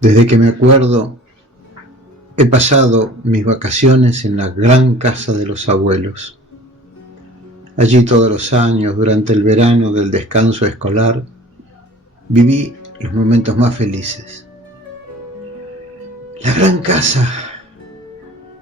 Desde que me acuerdo, he pasado mis vacaciones en la gran casa de los abuelos. Allí todos los años, durante el verano del descanso escolar, viví los momentos más felices. La gran casa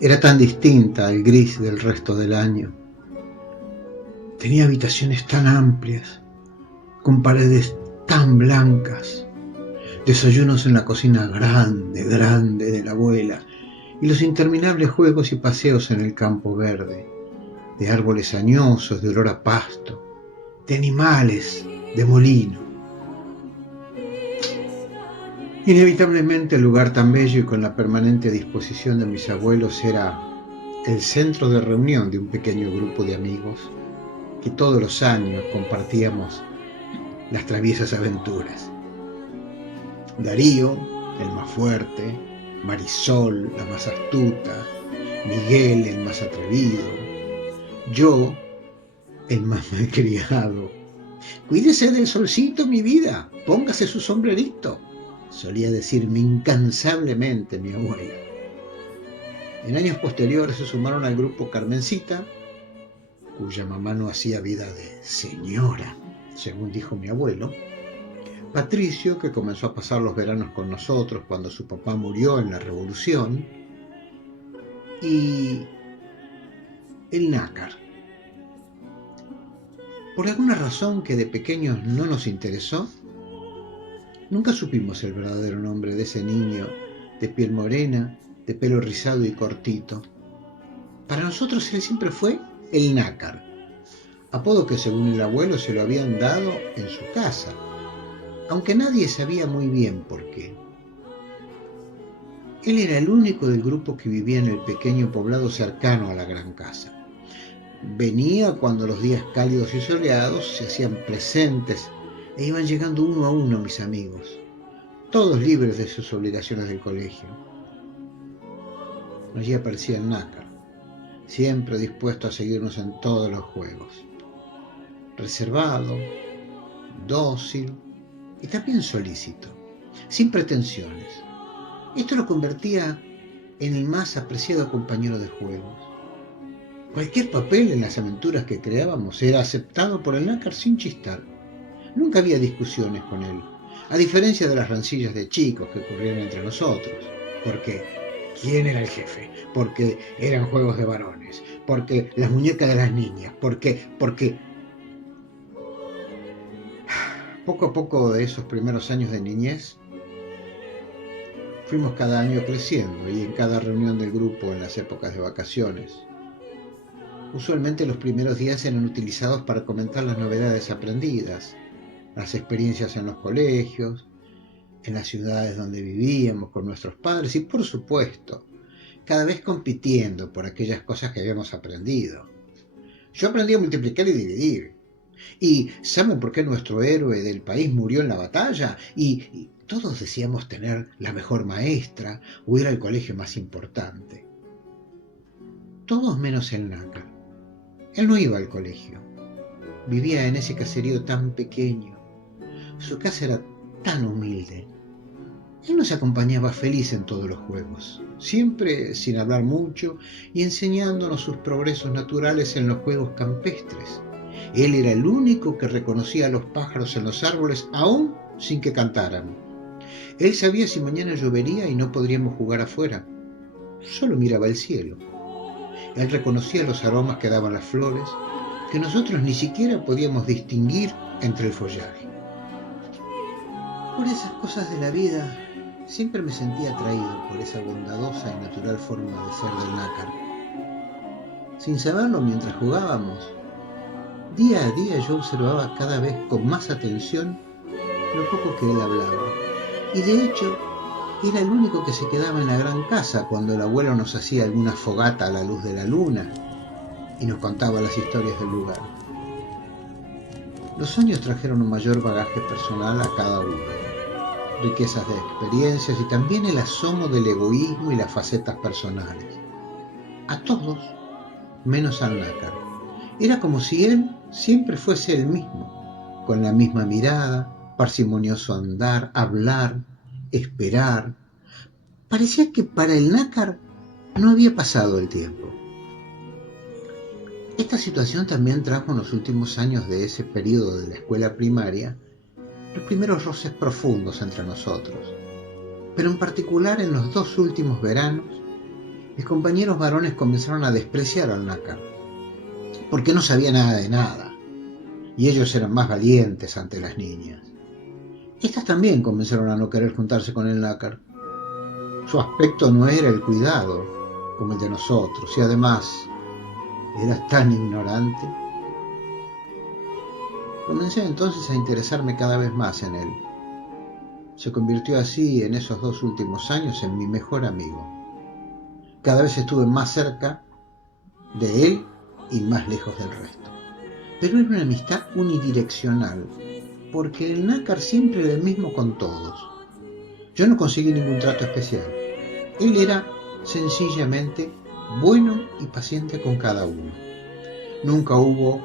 era tan distinta al gris del resto del año. Tenía habitaciones tan amplias, con paredes tan blancas, desayunos en la cocina grande de la abuela, y los interminables juegos y paseos en el campo verde, de árboles añosos, de olor a pasto, de animales, de molino. Inevitablemente el lugar tan bello y con la permanente disposición de mis abuelos era el centro de reunión de un pequeño grupo de amigos que todos los años compartíamos las traviesas aventuras. Darío, el más fuerte, Marisol, la más astuta, Miguel, el más atrevido, yo, el más malcriado. Cuídese del solcito, mi vida, póngase su sombrerito, solía decirme incansablemente mi abuela. En años posteriores se sumaron al grupo Carmencita, cuya mamá no hacía vida de señora, según dijo mi abuelo, Patricio, que comenzó a pasar los veranos con nosotros cuando su papá murió en la Revolución, y el nácar. Por alguna razón que de pequeños no nos interesó, nunca supimos el verdadero nombre de ese niño de piel morena, de pelo rizado y cortito. Para nosotros él siempre fue el nácar, apodo que según el abuelo se lo habían dado en su casa, aunque nadie sabía muy bien por qué. Él era el único del grupo que vivía en el pequeño poblado cercano a la gran casa. Venía cuando los días cálidos y soleados se hacían presentes e iban llegando uno a uno mis amigos, todos libres de sus obligaciones del colegio. Allí aparecía el nácar, siempre dispuesto a seguirnos en todos los juegos. Reservado, dócil y también solícito, sin pretensiones. Esto lo convertía en el más apreciado compañero de juegos. Cualquier papel en las aventuras que creábamos era aceptado por el nácar sin chistar. Nunca había discusiones con él, a diferencia de las rencillas de chicos que ocurrían entre nosotros. Porque ¿quién era el jefe? Porque eran juegos de varones, porque las muñecas de las niñas, porque... Poco a poco de esos primeros años de niñez, fuimos cada año creciendo y en cada reunión del grupo en las épocas de vacaciones. Usualmente los primeros días eran utilizados para comentar las novedades aprendidas, las experiencias en los colegios, en las ciudades donde vivíamos con nuestros padres y, por supuesto, cada vez compitiendo por aquellas cosas que habíamos aprendido. Yo aprendí a multiplicar y dividir. ¿Y saben por qué nuestro héroe del país murió en la batalla? Y todos decíamos tener la mejor maestra o ir al colegio más importante. Todos menos el nácar. Él no iba al colegio. Vivía en ese caserío tan pequeño. Su casa era tan humilde. Él nos acompañaba feliz en todos los juegos, siempre sin hablar mucho y enseñándonos sus progresos naturales en los juegos campestres. Él era el único que reconocía a los pájaros en los árboles aún sin que cantaran. Él sabía si mañana llovería y no podríamos jugar afuera. Solo miraba el cielo. Él reconocía los aromas que daban las flores, que nosotros ni siquiera podíamos distinguir entre el follaje. Por esas cosas de la vida, siempre me sentía atraído por esa bondadosa y natural forma de ser del nácar. Sin saberlo, mientras jugábamos, día a día yo observaba cada vez con más atención lo poco que él hablaba. Y de hecho, era el único que se quedaba en la gran casa cuando el abuelo nos hacía alguna fogata a la luz de la luna y nos contaba las historias del lugar. Los años trajeron un mayor bagaje personal a cada uno, riquezas de experiencias y también el asomo del egoísmo y las facetas personales. A todos, menos al nácar. Era como si él siempre fuese el mismo, con la misma mirada, parsimonioso andar, hablar esperar. Parecía que para el nácar no había pasado el tiempo. Esta situación también trajo en los últimos años de ese periodo de la escuela primaria los primeros roces profundos entre nosotros, pero en particular en los 2 últimos veranos, mis compañeros varones comenzaron a despreciar al nácar, porque no sabía nada de nada, y ellos eran más valientes ante las niñas. Estas también comenzaron a no querer juntarse con el nácar. Su aspecto no era el cuidado como el de nosotros, y además era tan ignorante. Comencé entonces a interesarme cada vez más en él. Se convirtió así en esos 2 últimos años en mi mejor amigo. Cada vez estuve más cerca de él y más lejos del resto. Pero era una amistad unidireccional, porque el nácar siempre era el mismo con todos. Yo no conseguí ningún trato especial. Él era sencillamente bueno y paciente con cada uno. Nunca hubo,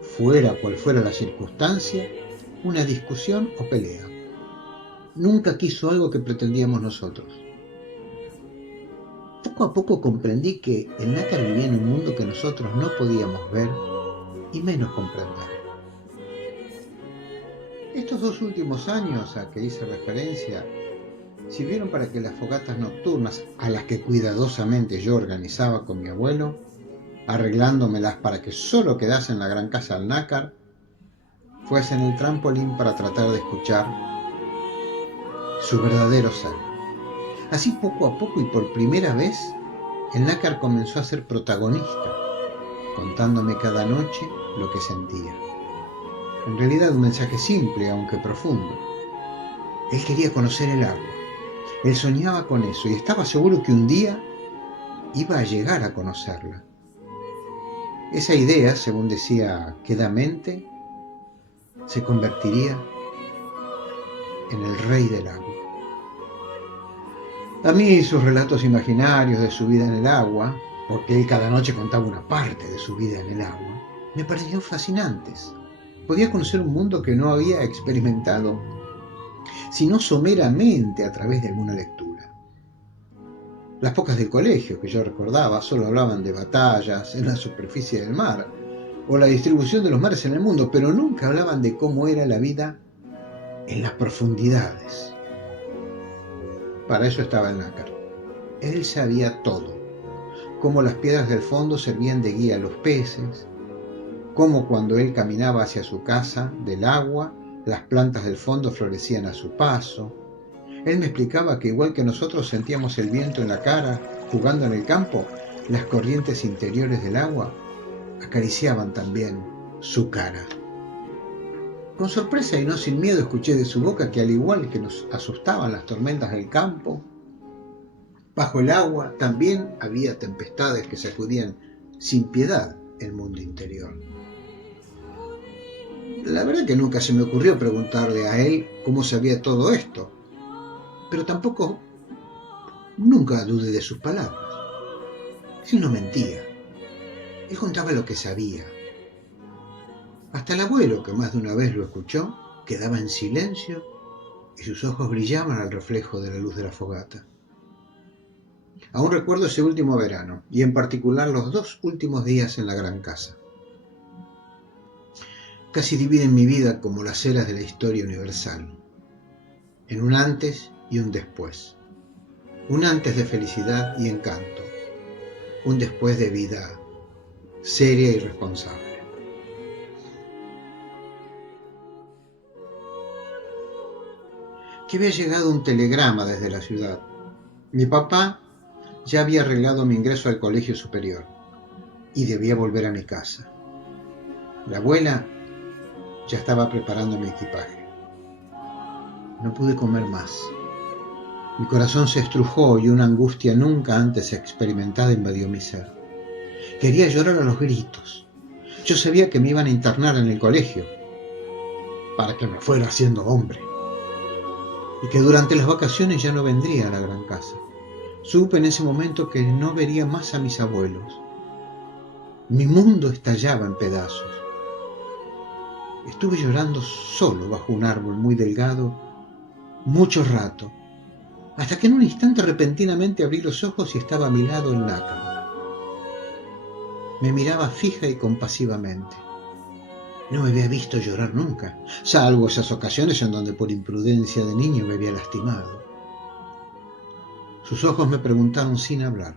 fuera cual fuera la circunstancia, una discusión o pelea. Nunca quiso algo que pretendíamos nosotros. Poco a poco comprendí que el nácar vivía en un mundo que nosotros no podíamos ver y menos comprender. Estos 2 últimos años a que hice referencia sirvieron para que las fogatas nocturnas, a las que cuidadosamente yo organizaba con mi abuelo, arreglándomelas para que solo quedase en la gran casa del nácar, fuesen el trampolín para tratar de escuchar su verdadero ser. Así poco a poco y por primera vez, el nácar comenzó a ser protagonista, contándome cada noche lo que sentía. En realidad un mensaje simple, aunque profundo. Él quería conocer el agua. Él soñaba con eso y estaba seguro que un día iba a llegar a conocerla. Esa idea, según decía quedamente, se convertiría en el rey del agua. A mí sus relatos imaginarios de su vida en el agua, porque él cada noche contaba una parte de su vida en el agua, me parecían fascinantes. Podía conocer un mundo que no había experimentado, sino someramente a través de alguna lectura. Las pocas del colegio que yo recordaba solo hablaban de batallas en la superficie del mar o la distribución de los mares en el mundo, pero nunca hablaban de cómo era la vida en las profundidades. Para eso estaba el nácar. Él sabía todo, cómo las piedras del fondo servían de guía a los peces, cómo cuando él caminaba hacia su casa del agua, las plantas del fondo florecían a su paso. Él me explicaba que igual que nosotros sentíamos el viento en la cara jugando en el campo, las corrientes interiores del agua acariciaban también su cara. Con sorpresa y no sin miedo escuché de su boca que al igual que nos asustaban las tormentas del campo, bajo el agua también había tempestades que sacudían sin piedad el mundo interior. La verdad que nunca se me ocurrió preguntarle a él cómo sabía todo esto, pero tampoco nunca dudé de sus palabras. Él no mentía, él contaba lo que sabía. Hasta el abuelo, que más de una vez lo escuchó, quedaba en silencio y sus ojos brillaban al reflejo de la luz de la fogata. Aún recuerdo ese último verano, y en particular los 2 últimos días en la gran casa. Casi dividen mi vida como las eras de la historia universal, en un antes y un después. Un antes de felicidad y encanto, un después de vida seria y responsable. Que había llegado un telegrama desde la ciudad. Mi papá ya había arreglado mi ingreso al colegio superior y debía volver a mi casa. La abuela ya estaba preparando mi equipaje. No pude comer más. Mi corazón se estrujó y una angustia nunca antes experimentada invadió mi ser. Quería llorar a los gritos. Yo sabía que me iban a internar en el colegio para que me fuera haciendo hombre y que durante las vacaciones ya no vendría a la gran casa. Supe en ese momento que no vería más a mis abuelos. Mi mundo estallaba en pedazos. Estuve llorando solo bajo un árbol muy delgado mucho rato, hasta que en un instante repentinamente abrí los ojos y estaba a mi lado el nácar. Me miraba fija y compasivamente. No me había visto llorar nunca, salvo esas ocasiones en donde por imprudencia de niño me había lastimado. Sus ojos me preguntaron sin hablar,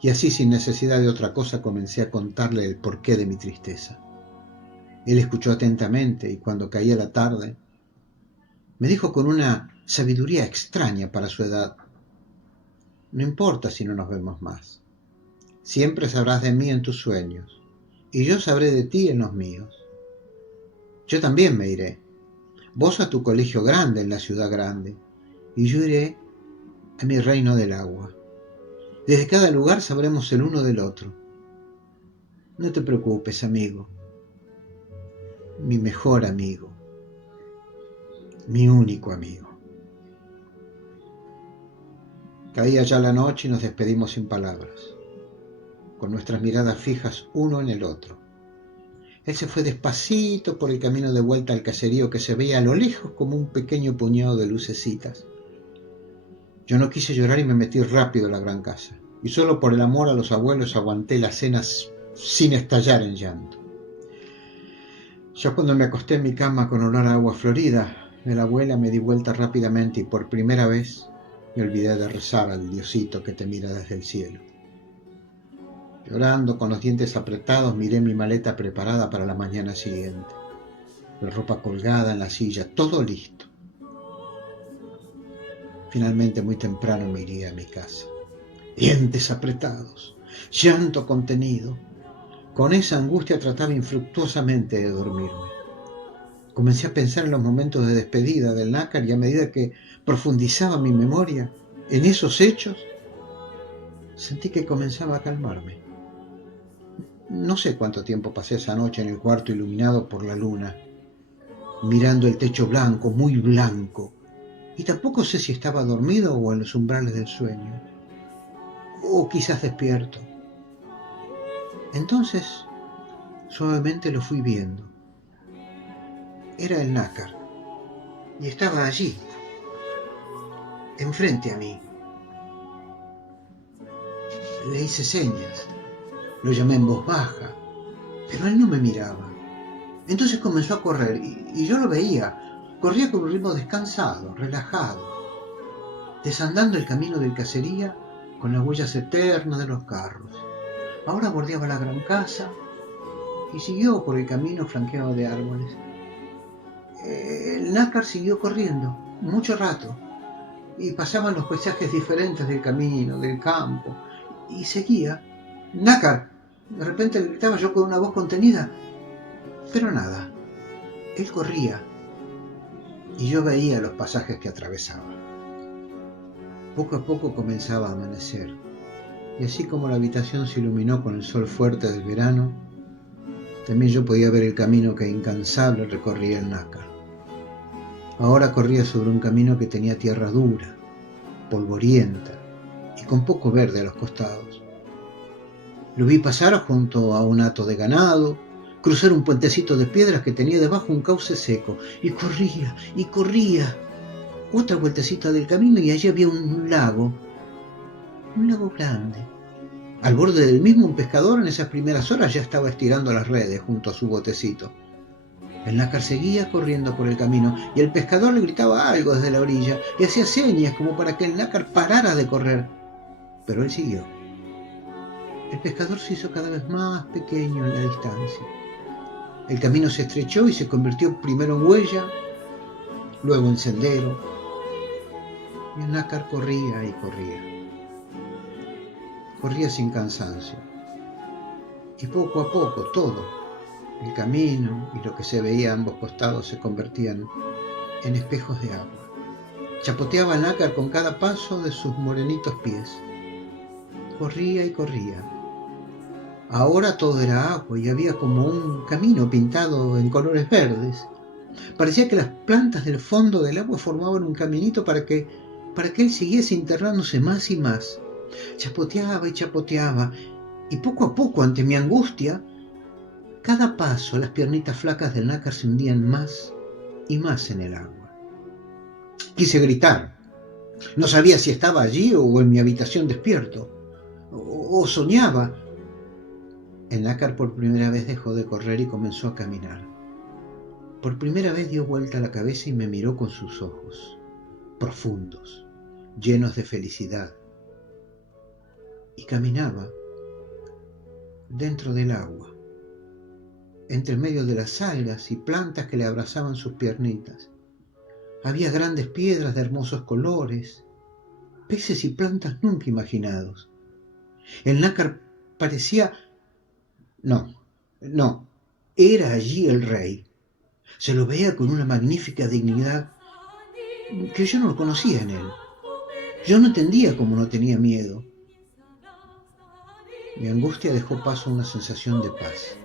y así sin necesidad de otra cosa comencé a contarle el porqué de mi tristeza. Él escuchó atentamente y cuando caía la tarde, me dijo con una sabiduría extraña para su edad: no importa si no nos vemos más. Siempre sabrás de mí en tus sueños, y yo sabré de ti en los míos. Yo también me iré. Vos a tu colegio grande en la ciudad grande, y yo iré a mi reino del agua. Desde cada lugar sabremos el uno del otro. No te preocupes, amigo. Mi mejor amigo. Mi único amigo. Caía ya la noche y nos despedimos sin palabras, con nuestras miradas fijas uno en el otro. Él se fue despacito por el camino de vuelta al caserío que se veía a lo lejos como un pequeño puñado de lucecitas. Yo no quise llorar y me metí rápido en la gran casa, y solo por el amor a los abuelos aguanté las cenas sin estallar en llanto. Ya cuando me acosté en mi cama con olor a agua florida de la abuela, me di vuelta rápidamente y por primera vez me olvidé de rezar al Diosito que te mira desde el cielo. Llorando, con los dientes apretados, miré mi maleta preparada para la mañana siguiente. La ropa colgada en la silla, todo listo. Finalmente, muy temprano me iría a mi casa. Dientes apretados, llanto contenido. Con esa angustia trataba infructuosamente de dormirme. Comencé a pensar en los momentos de despedida del nácar y a medida que profundizaba mi memoria en esos hechos, sentí que comenzaba a calmarme. No sé cuánto tiempo pasé esa noche en el cuarto iluminado por la luna, mirando el techo blanco, muy blanco, y tampoco sé si estaba dormido o en los umbrales del sueño, o quizás despierto. Entonces, suavemente lo fui viendo. Era el nácar, y estaba allí, enfrente a mí. Le hice señas, lo llamé en voz baja, pero él no me miraba. Entonces comenzó a correr, y yo lo veía. Corría con un ritmo descansado, relajado, desandando el camino del casería con las huellas eternas de los carros. Ahora bordeaba la gran casa y siguió por el camino flanqueado de árboles. El nácar siguió corriendo mucho rato y pasaban los paisajes diferentes del camino, del campo, y seguía. ¡Nácar! De repente le gritaba yo con una voz contenida, pero nada. Él corría y yo veía los pasajes que atravesaba. Poco a poco comenzaba a amanecer, y así como la habitación se iluminó con el sol fuerte del verano, también yo podía ver el camino que incansable recorría el nácar. Ahora corría sobre un camino que tenía tierra dura, polvorienta y con poco verde a los costados. Lo vi pasar junto a un hato de ganado, cruzar un puentecito de piedras que tenía debajo un cauce seco, y corría, y corría. Otra vueltecita del camino y allí había un lago grande. Al borde del mismo, un pescador en esas primeras horas ya estaba estirando las redes junto a su botecito. El nácar seguía corriendo por el camino y el pescador le gritaba algo desde la orilla y hacía señas como para que el nácar parara de correr. Pero él siguió. El pescador se hizo cada vez más pequeño en la distancia. El camino se estrechó y se convirtió primero en huella, luego en sendero, y el nácar corría y corría. Corría sin cansancio. Y poco a poco todo, el camino y lo que se veía a ambos costados, se convertían en espejos de agua. Chapoteaba el nácar con cada paso de sus morenitos pies. Corría y corría. Ahora todo era agua y había como un camino pintado en colores verdes. Parecía que las plantas del fondo del agua formaban un caminito para que él siguiese internándose más y más. Chapoteaba y chapoteaba, y poco a poco, ante mi angustia, cada paso las piernitas flacas del nácar se hundían más y más en el agua. Quise gritar. No sabía si estaba allí o en mi habitación despierto. O soñaba. El nácar por primera vez dejó de correr y comenzó a caminar. Por primera vez dio vuelta la cabeza y me miró con sus ojos, profundos, llenos de felicidad. Y caminaba dentro del agua, entre medio de las algas y plantas que le abrazaban sus piernitas. Había grandes piedras de hermosos colores, peces y plantas nunca imaginados. El nácar parecía... No, era allí el rey. Se lo veía con una magnífica dignidad que yo no lo conocía en él. Yo no entendía cómo no tenía miedo. Mi angustia dejó paso a una sensación de paz.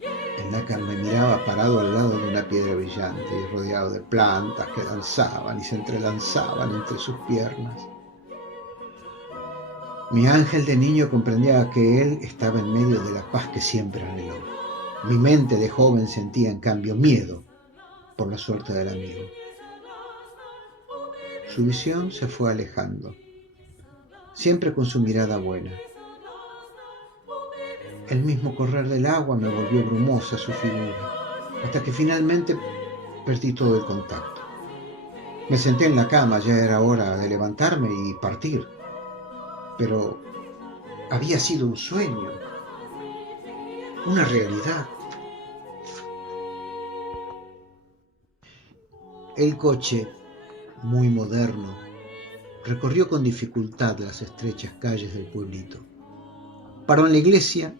El nácar me miraba parado al lado de una piedra brillante y rodeado de plantas que danzaban y se entrelazaban entre sus piernas. Mi ángel de niño comprendía que él estaba en medio de la paz que siempre anheló. Mi mente de joven sentía en cambio miedo por la suerte del amigo. Su visión se fue alejando, siempre con su mirada buena. El mismo correr del agua me volvió brumosa su figura, hasta que finalmente perdí todo el contacto. Me senté en la cama, ya era hora de levantarme y partir. Pero había sido un sueño, una realidad. El coche, muy moderno, recorrió con dificultad las estrechas calles del pueblito. Paró en la iglesia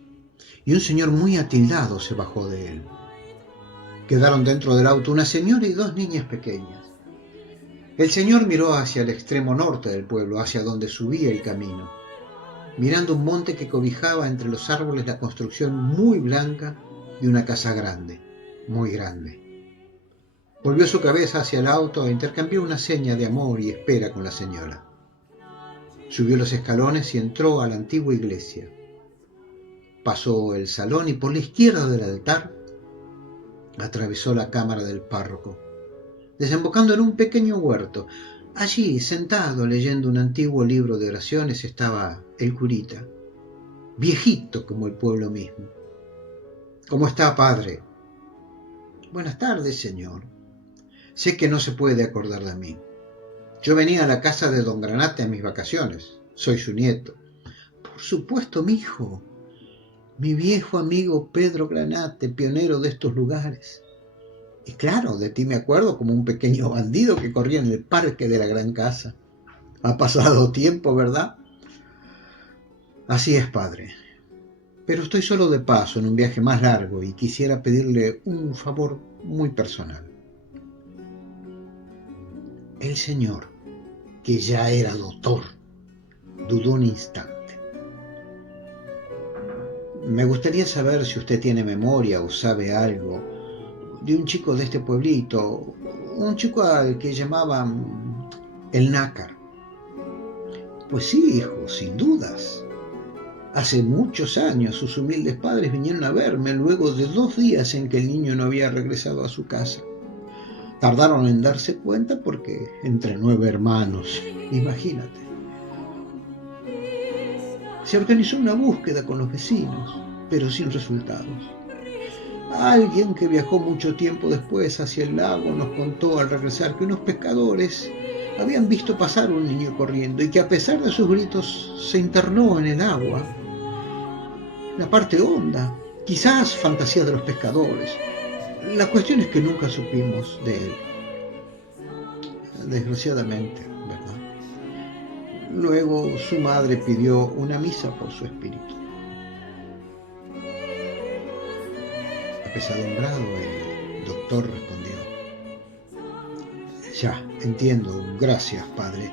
y un señor muy atildado se bajó de él. Quedaron dentro del auto una señora y dos niñas pequeñas. El señor miró hacia el extremo norte del pueblo, hacia donde subía el camino, mirando un monte que cobijaba entre los árboles la construcción muy blanca de una casa grande, muy grande. Volvió su cabeza hacia el auto e intercambió una seña de amor y espera con la señora. Subió los escalones y entró a la antigua iglesia. Pasó el salón y por la izquierda del altar atravesó la cámara del párroco, desembocando en un pequeño huerto. Allí, sentado leyendo un antiguo libro de oraciones, estaba el curita, viejito como el pueblo mismo. ¿Cómo está, padre? Buenas tardes, señor. Sé que no se puede acordar de mí. Yo venía a la casa de don Granate en mis vacaciones. Soy su nieto. Por supuesto, mi hijo. Mi viejo amigo Pedro Granate, pionero de estos lugares. Y claro, de ti me acuerdo como un pequeño bandido que corría en el parque de la gran casa. Ha pasado tiempo, ¿verdad? Así es, padre. Pero estoy solo de paso en un viaje más largo y quisiera pedirle un favor muy personal. El señor, que ya era doctor, dudó un instante. Me gustaría saber si usted tiene memoria o sabe algo de un chico de este pueblito, un chico al que llamaban el nácar. Pues sí, hijo, sin dudas. Hace muchos años sus humildes padres vinieron a verme luego de 2 días en que el niño no había regresado a su casa. Tardaron en darse cuenta porque entre 9 hermanos, imagínate. Se organizó una búsqueda con los vecinos, pero sin resultados. Alguien que viajó mucho tiempo después hacia el lago nos contó al regresar que unos pescadores habían visto pasar un niño corriendo y que a pesar de sus gritos se internó en el agua. La parte honda, quizás fantasía de los pescadores. La cuestión es que nunca supimos de él. Desgraciadamente, ¿verdad? Luego su madre pidió una misa por su espíritu. Apesadumbrado, el doctor respondió: Ya, entiendo, gracias, padre.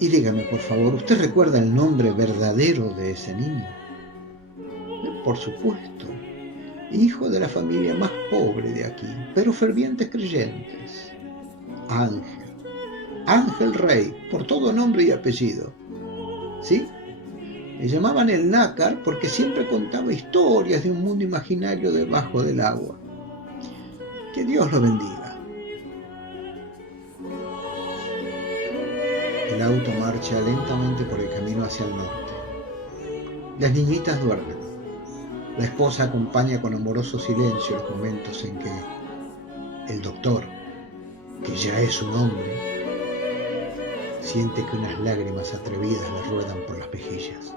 Y dígame, por favor, ¿usted recuerda el nombre verdadero de ese niño? Por supuesto, hijo de la familia más pobre de aquí, pero fervientes creyentes. Ángel Rey, por todo nombre y apellido. ¿Sí? Le llamaban el nácar porque siempre contaba historias de un mundo imaginario debajo del agua. Que Dios lo bendiga. El auto marcha lentamente por el camino hacia el norte. Las niñitas duermen. La esposa acompaña con amoroso silencio los momentos en que el doctor, que ya es un hombre, siente que unas lágrimas atrevidas le ruedan por las mejillas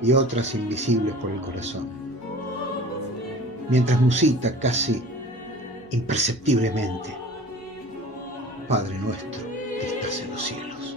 y otras invisibles por el corazón, mientras musita casi imperceptiblemente: Padre nuestro que estás en los cielos.